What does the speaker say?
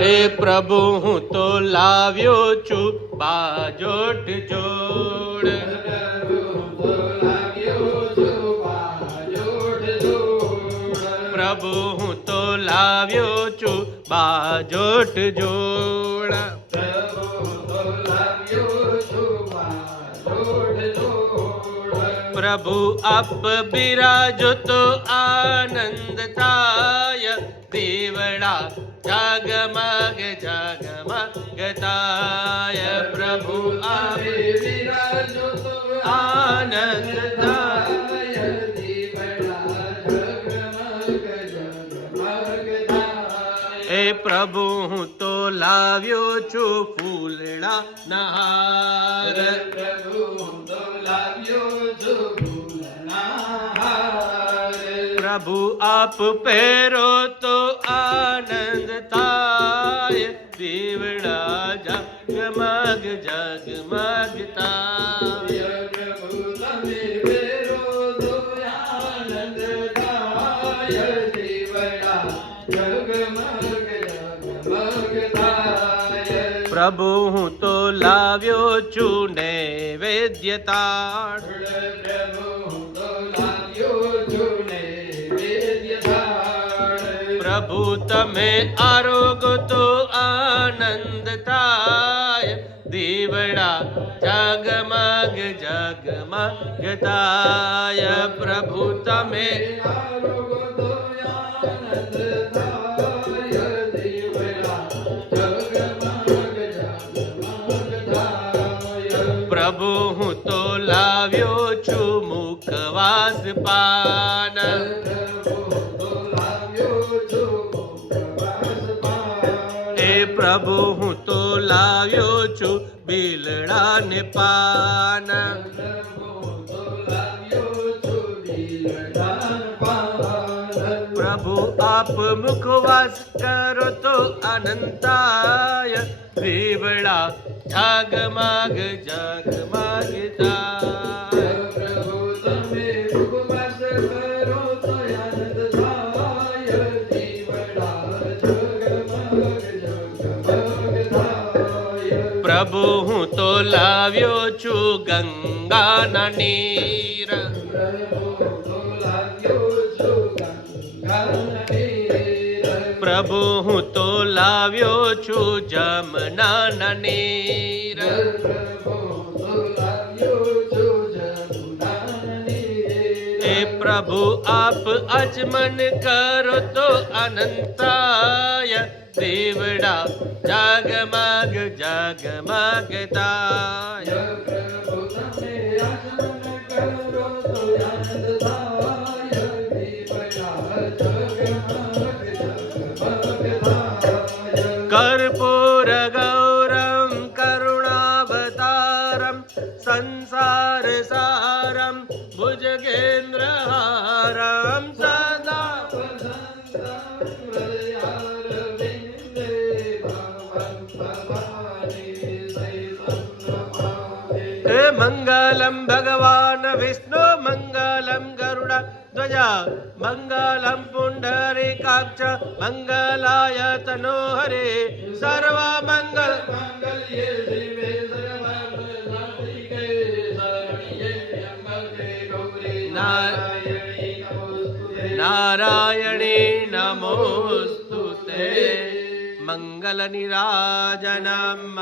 હે પ્રભુ હું તો લાવ્યો છું બાજોટ જોડ. પ્રભુ હું તો લાવ્યો છું બાજોટ જોડ. પ્રભુ આપ બિરાજો તો આનંદ થાય, દીવડા જગમગ જગમગ થાય. પ્રભુ આપ બિરાજો તો આનંદ થાય, હે પ્રભુ હું તો લાવ્યો છું ફૂલડા નહાર. પ્રભુ આપ પહેરો તો આનંદ થાય, દીવડા જગમગ જગમગ થાય. પ્રભુ હું તો લાવ્યો છું નૈવેદ્ય તાળ. પ્રભુ તમે આરોગો તો આનંદ થાય, દીવડા જગમગ જગમગ થાય. પ્રભુ તમે આરોગો તો આનંદ થાય, દીવડા જગમગ જગમગ થાય. પ્રભુ હું તો લાવ્યો છું મુખવાસ પાન. પ્રભુ હું તો લાવ્યો છું બિલડા ને પાન. પ્રભુ આપ મુખવાસ કરો તો આનંદ થાય, દીવડા જગમગ જગમગ થાય. પ્રભુ હું તો લાવ્યો છું ગંગાના નીર. પ્રભુ હું તો લાવ્યો છું જમનાના નીર. એ પ્રભુ આપ અચમન કરો તો અનંત થાય, દીવડા જગમગ જગમગ થાય. कर्पूर गौरम करुणावतारम संसार सारम भुजगेन्द्रहारम सदा मंगलम भगवान विष्णु मंगलम गरुड़ ध्वजा मंगलम पुंडरीकाक्ष मंगलाय तनोहरे सर्व मंगल नारायणी नमोस्तुते मंगल निराजनम।